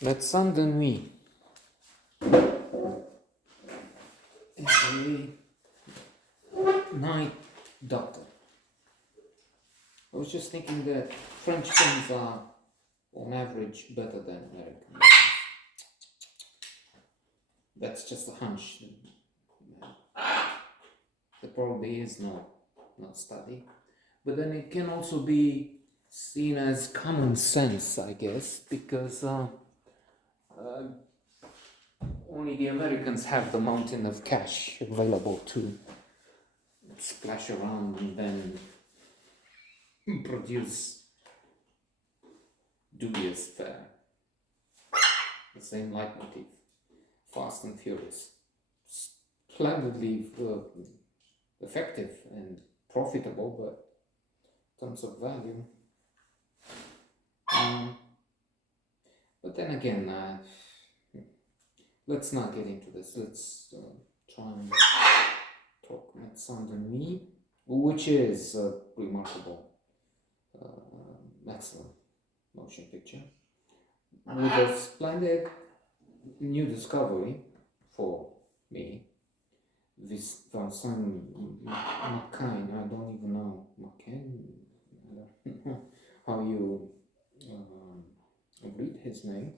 Medecin de Nuit is a night doctor. I was just thinking that French films are, on average, better than American ones. That's just a hunch. There probably is no study. But then it can also be seen as common sense, I guess, because only the Americans have the mountain of cash available to splash around and then produce dubious fare. The same leitmotif. Fast and Furious. Splendidly effective and profitable, but in terms of value. But then again, let's not get into this. Let's try and talk Medecin de Nuit, which is a remarkable, excellent motion picture with a splendid new discovery for me. This Vincent McCain, I don't even know McCain. I don't know how you read his name.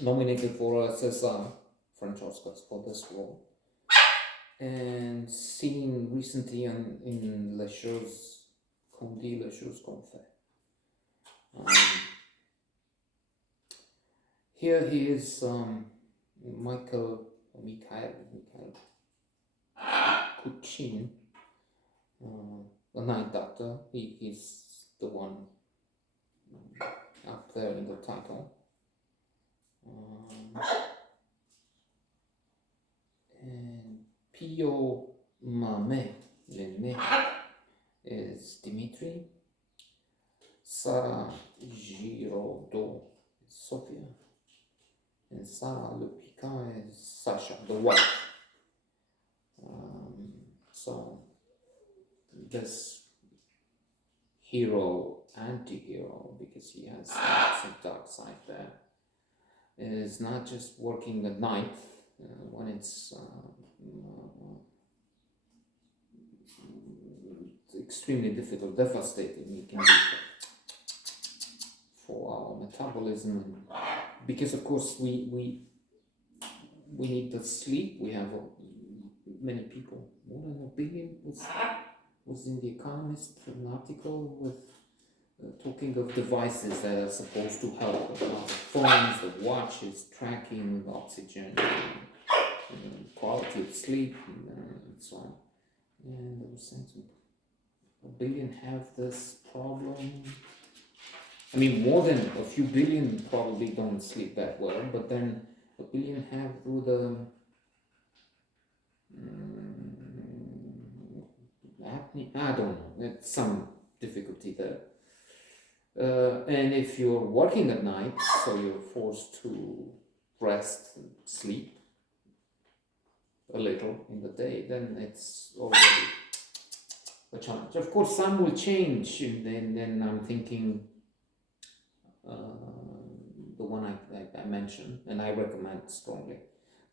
Nominated for a César, French Oscars, for this role, and seen recently in Les Choses qu'on dit, Les Choses qu'on fait. Here he is, Mikhail Kuchin, a night doctor. He's the one up there in the title. And Pio Mame, l'aîné, is Dimitri. Sarah Giraudot is Sophia. And Sarah Lepica is Sasha, the wife. So this hero, anti-hero, because he has some dark side there, is not just working at night when it's extremely difficult, devastating. It can be for our metabolism, because of course we need the sleep. We have many people, more than 1 billion was in The Economist, an article with talking of devices that are supposed to help. The phones, the watches, tracking oxygen, quality of sleep, and so on. And there was saying 1 billion have this problem. I mean, more than a few billion probably don't sleep that well, but then 1 billion have through the apnea. I don't know. It's some difficulty there. And if you're working at night, so you're forced to rest and sleep a little in the day, then it's already a challenge. Of course, some will change, and then I'm thinking the one I mentioned, and I recommend strongly.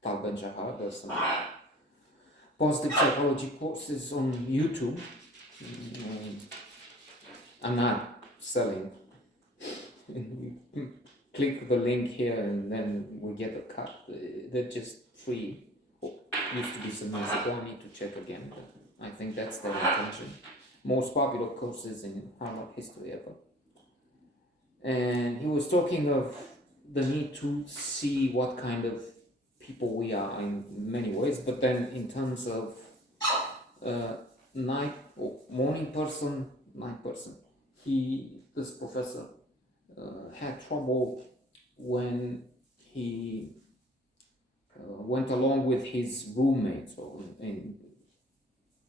Tal Ben Jahar does some positive psychology courses on YouTube. I'm not selling. Click the link here and then we get a cut. They're just free. Used to be some years ago. I need to check again, but I think that's their intention. Most popular courses in Harvard history ever. And he was talking of the need to see what kind of people we are in many ways, but then in terms of night or morning person, night person. This professor had trouble when he went along with his roommates in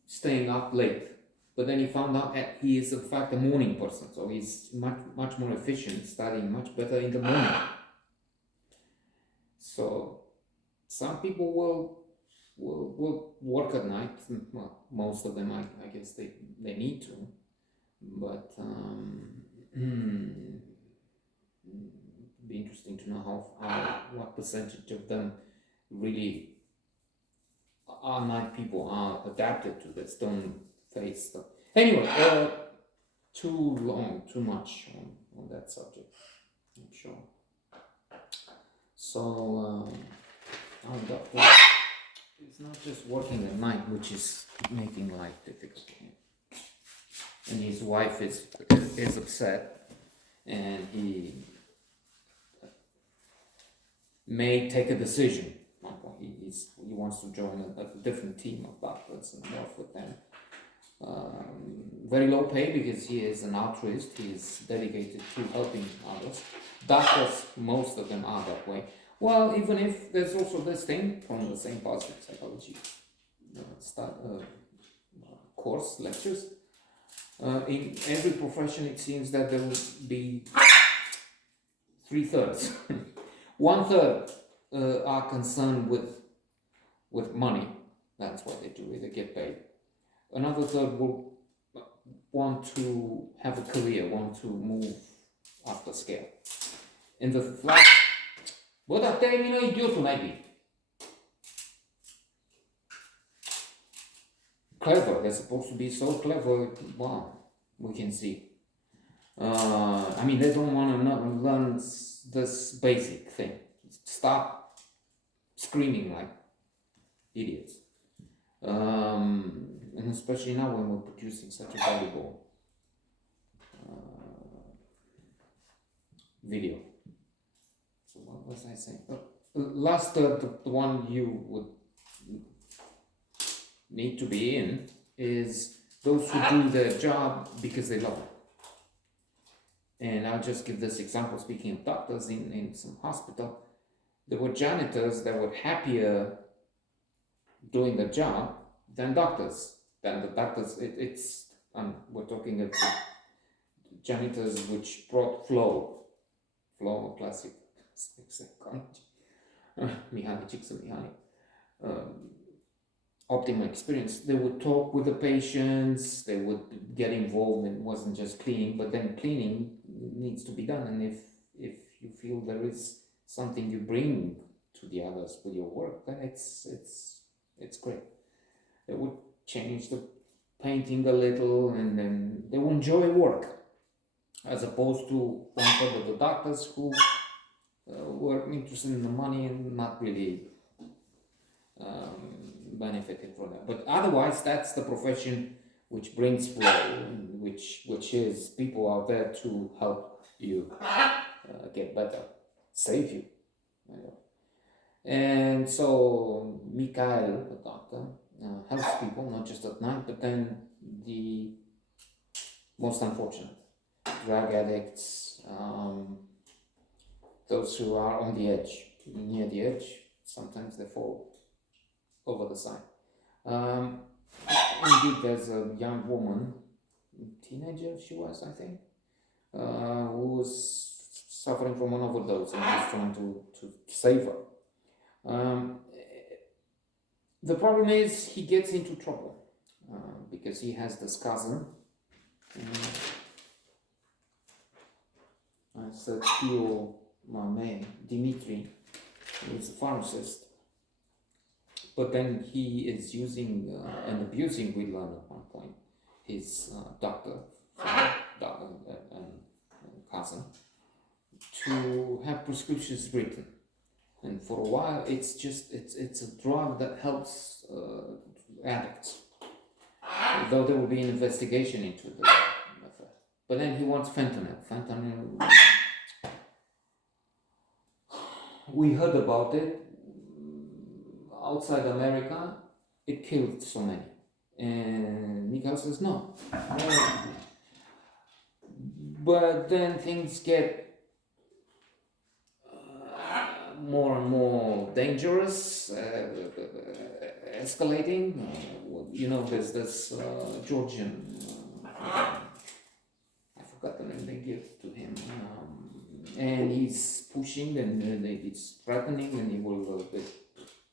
staying up late. But then he found out that he is in fact a morning person, so he's much more efficient, studying much better in the morning. So some people will work at night. Well, most of them, I guess they need to, but It'd be interesting to know what percentage of them really are night people, are adapted to this, don't face stuff. Anyway, too much on that subject, I'm sure. So, our doctor is not just working at night, which is making life difficult. And his wife is upset, and he may take a decision. He wants to join a different team of doctors and work with them. Very low pay because he is an altruist. He is dedicated to helping others. Doctors, most of them are that way. Well, even if there's also this thing from the same positive psychology course lectures. In every profession, it seems that there will be 3/3. 1/3 are concerned with money. That's what they do. They get paid. Another third will want to have a career, want to move up the scale. In the last, bă, dar termină idiotul naibii. Clever, they're supposed to be so clever. Wow, we can see. I mean, they don't want to learn this basic thing. Stop screaming like idiots. And especially now when we're producing such a valuable video. So what was I saying? Last, the one you would need to be in is those who do their job because they love it. And I'll just give this example, speaking of doctors in some hospital. There were janitors that were happier doing the job than doctors. We're talking about janitors which brought flow classic optimal experience. They would talk with the patients, they would get involved, and it wasn't just cleaning, but then cleaning needs to be done. And if you feel there is something you bring to the others with your work, then it's great. They would change the painting a little, and then they will enjoy work, as opposed to 1/3 of the doctors who were interested in the money and not really benefiting from that. But otherwise, that's the profession which brings flow, which is people out there to help you get better, save you. And so Mikhail, the doctor, helps people not just at night, but then the most unfortunate, drug addicts, those who are on the edge, near the edge. Sometimes they fall over the side. Indeed, there's a young woman, teenager she was, I think, who was suffering from an overdose and was trying to save her. The problem is he gets into trouble because he has this cousin. Sergio Mame, Dimitri, who's a pharmacist. But then he is using and abusing, we learned at one point, his doctor and cousin to have prescriptions written. And for a while, it's a drug that helps addicts. Though there will be an investigation into the method. But then he wants fentanyl. Fentanyl, we heard about it. Outside America, it killed so many. And Mikhail says no. But then things get more and more dangerous, escalating. There's this Georgian, I forgot the name they give to him, and he's pushing and it's threatening, and he will,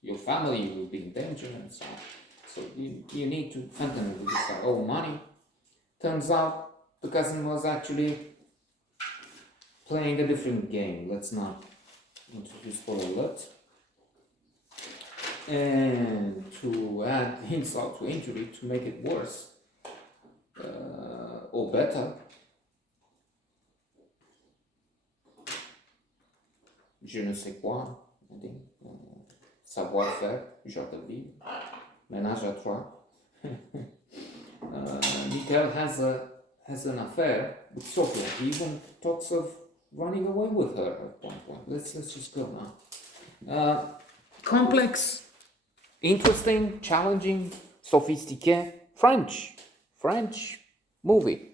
your family will be in danger and so on. So you need to fentanyl with this guy. Money. Turns out the cousin was actually playing a different game. Let's not introduce spoiler. And to add insult to injury, to make it worse or better, je ne sais quoi, I think, savoir-faire, genre de vie, ménage à trois. Mikael has an affair with Sophia. He even talks of running away with her at one point. Let's just go now. Complex, interesting, challenging, sophistiqué, French movie.